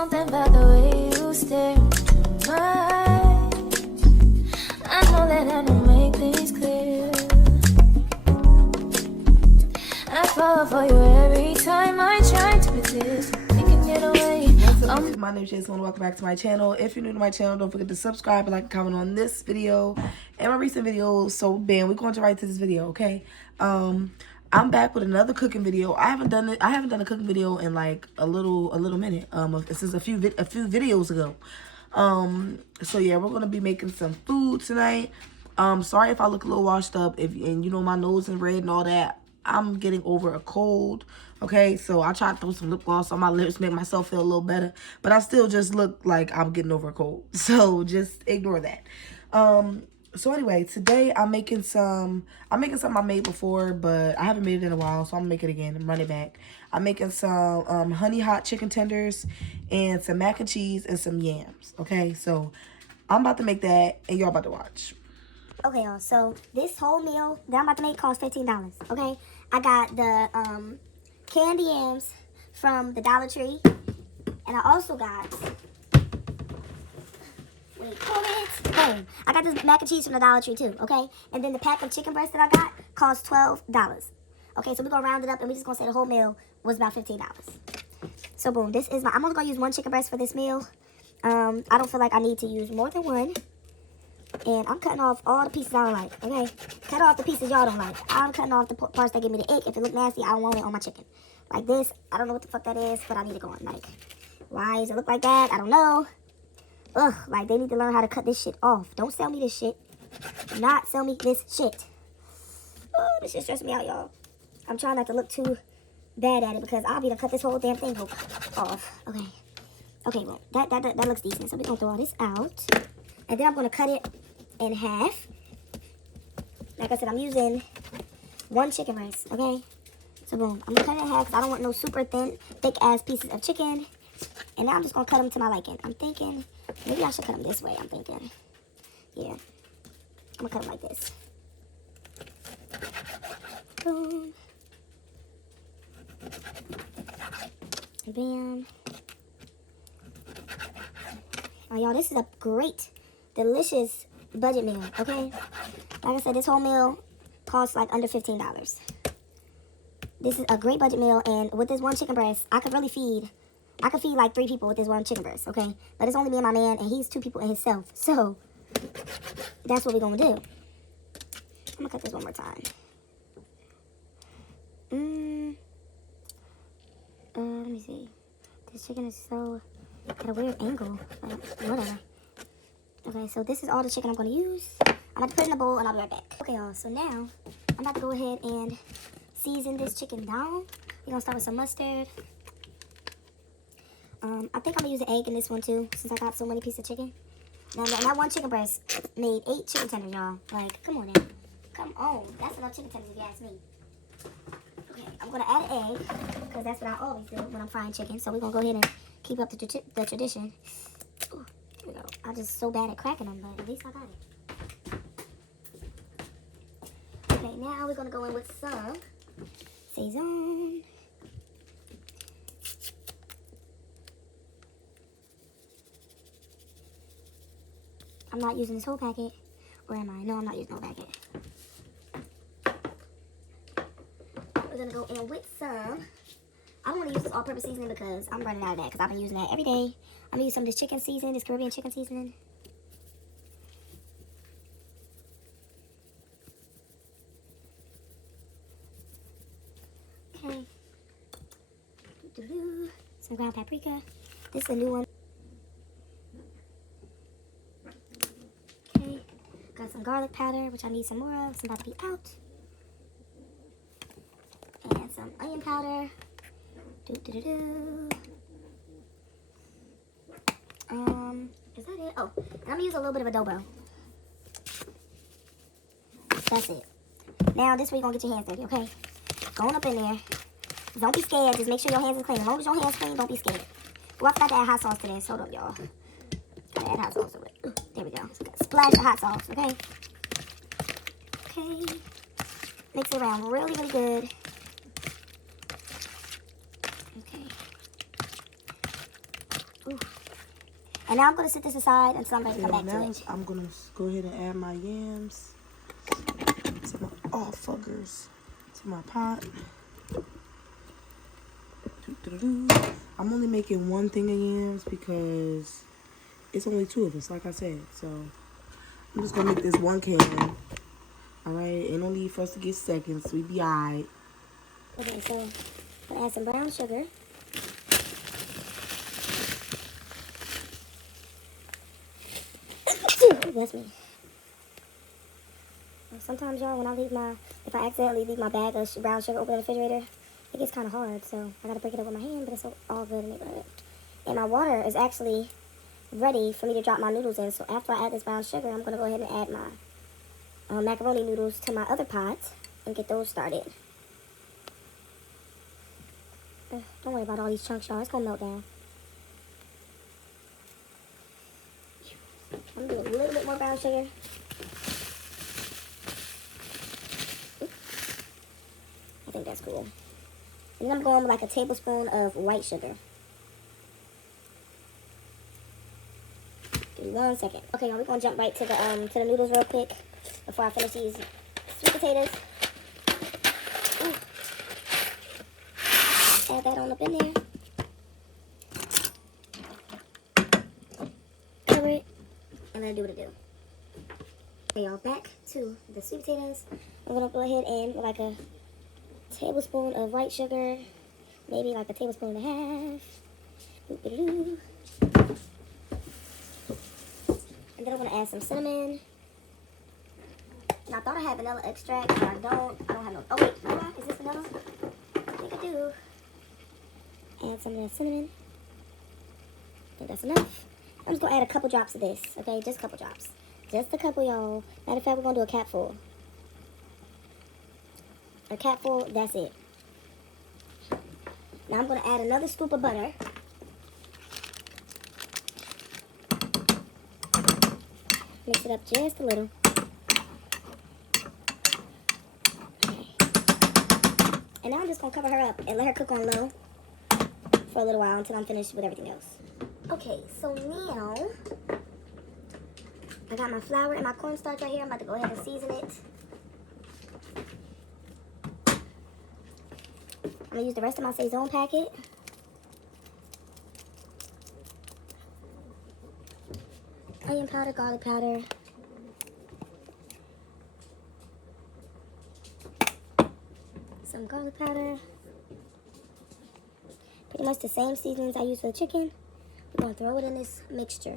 something about the way you stare into my eyes. I know that I don't make things clear. I fall for you every time I try to resist. We can get away. What's up, my name is Jason and welcome back to my channel. If you're new to my channel, don't forget to subscribe and like and comment on this video and my recent videos. So bam, we're going to right to this video, okay? I'm back with another cooking video. I haven't done a cooking video in like a little minute. This is a few videos ago. So yeah, we're gonna be making some food tonight. Sorry if I look a little washed up, and you know my nose is red and all that. I'm getting over a cold, okay? So I tried to throw some lip gloss on my lips, make myself feel a little better, but I still just look like I'm getting over a cold. So just ignore that. So anyway, today I'm making something I made before, but I haven't made it in a while, so I'm gonna make it again and run it back. I'm making some honey hot chicken tenders and some mac and cheese and some yams, okay? So I'm about to make that and y'all about to watch. Okay, y'all, so this whole meal that I'm about to make costs $15, okay? I got the candy yams from the Dollar Tree, and I also got, wait for it, boom. I got this mac and cheese from the Dollar Tree too, okay? And then the pack of chicken breast that I got cost $12. Okay, so we're gonna round it up and we're just gonna say the whole meal was about $15. So boom, this is I'm only gonna use one chicken breast for this meal. I don't feel like I need to use more than one. And I'm cutting off all the pieces I don't like, okay? Cut off the pieces y'all don't like. I'm cutting off the parts that give me the ick. If it look nasty, I don't want it on my chicken. Like this, I don't know what the fuck that is, but I need it going. Like, why does it look like that? I don't know. Ugh, like they need to learn how to cut this shit off. Don't sell me this shit. Do not sell me this shit. Oh, this shit stressing me out, y'all. I'm trying not to look too bad at it because I'll be to cut this whole damn thing off. Okay. Okay, well, that looks decent. So we're gonna throw all this out. And then I'm going to cut it in half. Like I said, I'm using one chicken breast, okay? So, boom. I'm going to cut it in half because I don't want no super thin, thick-ass pieces of chicken. And now I'm just going to cut them to my liking. I'm thinking, maybe I should cut them this way, I'm thinking. Yeah. I'm going to cut them like this. Boom. And bam. Oh, y'all, this is a great, delicious budget meal, okay? Like I said, this whole meal costs like under $15. This is a great budget meal, and with this one chicken breast, I could feed like 3 people with this one chicken breast, okay? But it's only me and my man, and he's 2 people in himself. So, that's what we're gonna do. I'm gonna cut this one more time. Let me see. This chicken is so at a weird angle, but whatever. Okay, so this is all the chicken I'm going to use. I'm about to put it in a bowl and I'll be right back. Okay, y'all, so now I'm about to go ahead and season this chicken down. We're going to start with some mustard. I think I'm going to use an egg in this one too, since I got so many pieces of chicken. Now, that one chicken breast made 8 chicken tenders, y'all. Like, come on now. Come on. That's enough chicken tenders if you ask me. Okay, I'm going to add an egg, because that's what I always do when I'm frying chicken. So we're going to go ahead and keep up the tradition. Ooh, here we go. I'm just so bad at cracking them, but at least I got it. Okay, now we're going to go in with some Saison. I'm not using this whole packet. Or am I? No, I'm not using the whole packet. We're going to go in with some. I don't want to use this all-purpose seasoning because I'm running out of that because I've been using that every day. I'm going to use some of this chicken seasoning, this Caribbean chicken seasoning. Okay. Some ground paprika. This is a new one. Okay. Got some garlic powder, which I need some more of. It's about to be out. And some onion powder. Is that it? Oh, and I'm gonna use a little bit of adobo. That's it. Now, this is where you're gonna get your hands dirty, okay? Going up in there. Don't be scared. Just make sure your hands are clean. As long as your hands clean, don't be scared. Oh, I forgot to add hot sauce to this. Hold up, y'all. Gotta add hot sauce to it. There we go. Splash of hot sauce, okay? Okay. Mix it around really, really good. And now I'm going to set this aside until I'm ready to come back to now it. I'm going to go ahead and add my yams to my fuckers to my pot. I'm only making one thing of yams because it's only 2 of us, like I said. So I'm just gonna make this 1 can. Alright, ain't no need for us to get seconds. We be alright. Okay, so I'm gonna add some brown sugar. That's me. Sometimes, y'all, when if I accidentally leave my bag of brown sugar open in the refrigerator, it gets kind of hard, so I gotta break it up with my hand, but it's all good in it. And my water is actually ready for me to drop my noodles in, so after I add this brown sugar, I'm gonna go ahead and add my macaroni noodles to my other pot and get those started. Don't worry about all these chunks, y'all. It's gonna melt down. I'm gonna do a little bit more brown sugar. I think that's cool. And then I'm going with like a tablespoon of white sugar. Give me 1 second. Okay, y'all, we're gonna jump right to the noodles real quick before I finish these sweet potatoes. Ooh. Add that on up in there. Cover it, and let it do what it do. Okay, y'all, back to the sweet potatoes. I'm gonna go ahead and with like a tablespoon of white sugar, maybe like a tablespoon and a half. Doo-doo-doo. And then I'm gonna add some cinnamon. And I thought I had vanilla extract, but I don't. I don't have no. Oh wait, do I? Is this vanilla? I think I do. Add some of that cinnamon. I think that's enough. I'm just gonna add a couple drops of this. Okay, just a couple drops. Just a couple, y'all. Matter of fact, we're gonna do a capful. A capful, that's it. Now I'm going to add another scoop of butter. Mix it up just a little. Okay. And now I'm just going to cover her up and let her cook on low for a little while until I'm finished with everything else. Okay, so now I got my flour and my cornstarch right here. I'm about to go ahead and season it. I'm going to use the rest of my Saison packet. Onion powder, garlic powder. Some garlic powder. Pretty much the same seasonings I use for the chicken. We're going to throw it in this mixture.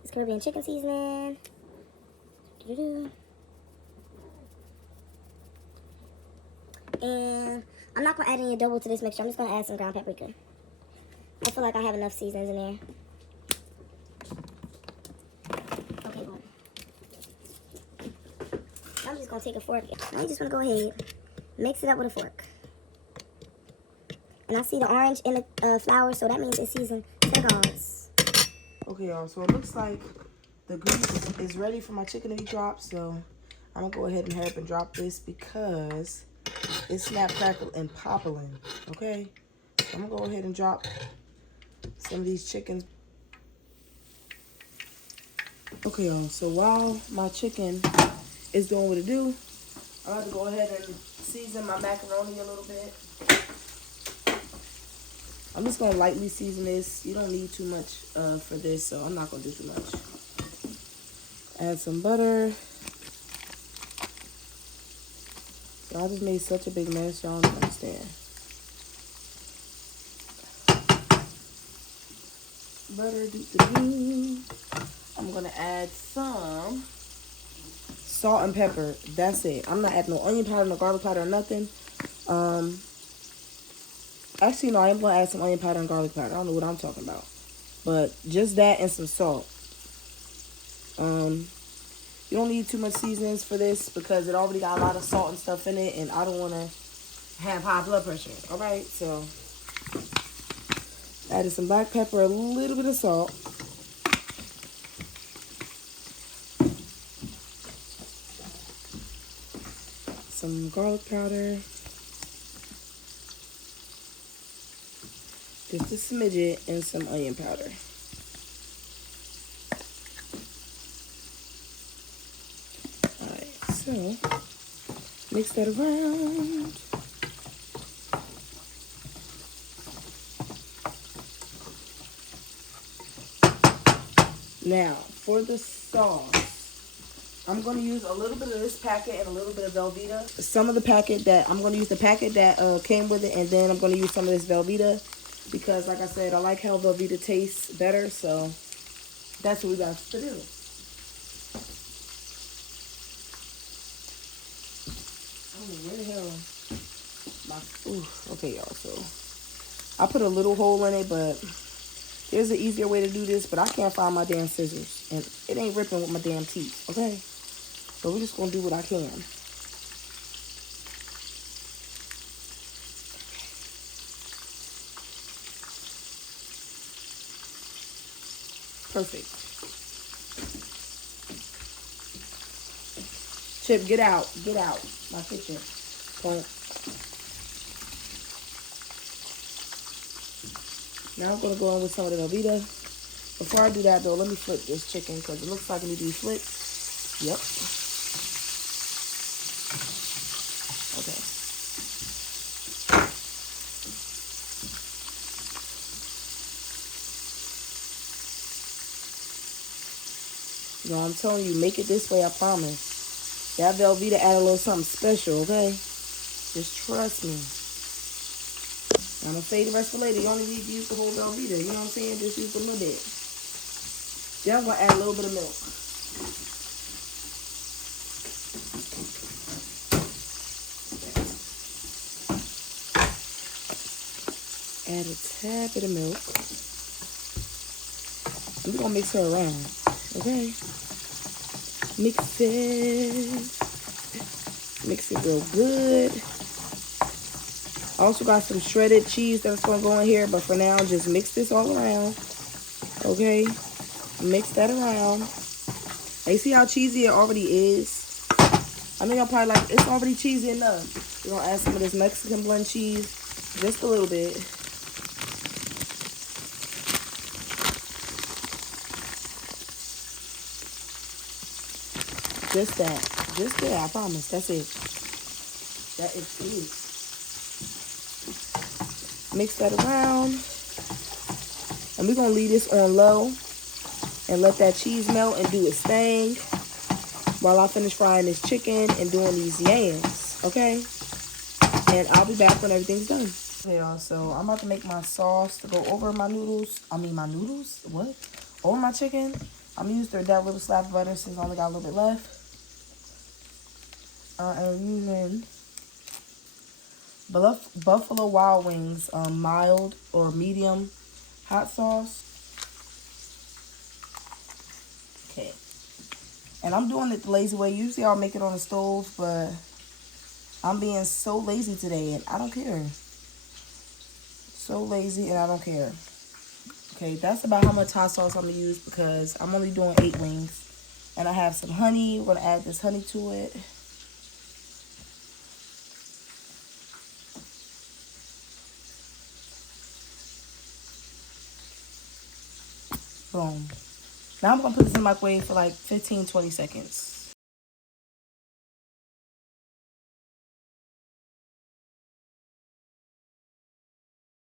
This Caribbean chicken seasoning. And I'm not going to add any adobo to this mixture. I'm just going to add some ground paprika. I feel like I have enough seasonings in there. Okay, boom. I'm just going to take a fork. I just want to go ahead, mix it up with a fork. And I see the orange in the flour, so that means it's seasoned to the gods. Okay, y'all, so it looks like the grease is ready for my chicken to be dropped, so I'm going to go ahead and hurry up and drop this because it's snap, crackle, and poppling, okay? So I'm going to go ahead and drop some of these chickens. Okay, y'all, so while my chicken is doing what it do, I'm going to go ahead and season my macaroni a little bit. I'm just going to lightly season this. You don't need too much for this, so I'm not going to do too much. Add some butter. Y'all just made such a big mess. Y'all don't understand. Butter, doo-doo-doo. I'm going to add some salt and pepper. That's it. I'm not adding no onion powder, no garlic powder, or nothing. Actually, no, I am going to add some onion powder and garlic powder. I don't know what I'm talking about. But just that and some salt. You don't need too much seasonings for this because it already got a lot of salt and stuff in it. And I don't want to have high blood pressure. Alright, so added some black pepper, a little bit of salt. Some garlic powder. Just a smidget and some onion powder. Alright, so mix that around. Now, for the sauce, I'm going to use a little bit of this packet and a little bit of Velveeta. Some of the packet that, I'm going to use the packet that came with it, and then I'm going to use some of this Velveeta because, like I said, I like how Velveeta tastes better, so that's what we got to do. Oh, where the hell? Okay, y'all, so I put a little hole in it, but there's an easier way to do this, but I can't find my damn scissors. And it ain't ripping with my damn teeth, okay? So we're just going to do what I can. Perfect. Chip, get out. Get out. My kitchen. Don't. Now I'm going to go in with some of the Velveeta. Before I do that, though, let me flip this chicken because it looks like it needs to be flipped. Yep. Okay. You know, I'm telling you, make it this way, I promise. That Velveeta add a little something special, okay? Just trust me. I'm going to say the rest for later. You only need to use the whole Velveeta. You know what I'm saying? Just use a little bit. Then I'm going to add a little bit of milk. Add a tad bit of milk. And we're going to mix her around. Okay? Mix it. Mix it real good. I also got some shredded cheese that's going to go in here. But for now, just mix this all around. Okay? Mix that around. And you see how cheesy it already is? I know y'all probably like, it's already cheesy enough. We're going to add some of this Mexican blend cheese. Just a little bit. Just that. Just that, I promise. That's it. That is it. Mix that around. And we're going to leave this on low. And let that cheese melt and do its thing. While I finish frying this chicken and doing these yams. Okay? And I'll be back when everything's done. Okay, y'all. So I'm about to make my sauce to go over my noodles. My noodles? What? Over my chicken. I'm using that little slab of butter since I only got a little bit left. I'm using Buffalo Wild Wings mild or medium hot sauce. Okay. And I'm doing it the lazy way. Usually I'll make it on the stove, but I'm being so lazy today and I don't care. So lazy and I don't care. Okay, that's about how much hot sauce I'm going to use because I'm only doing 8 wings. And I have some honey. We're going to add this honey to it. Boom. Now I'm going to put this in the microwave for like 15-20 seconds.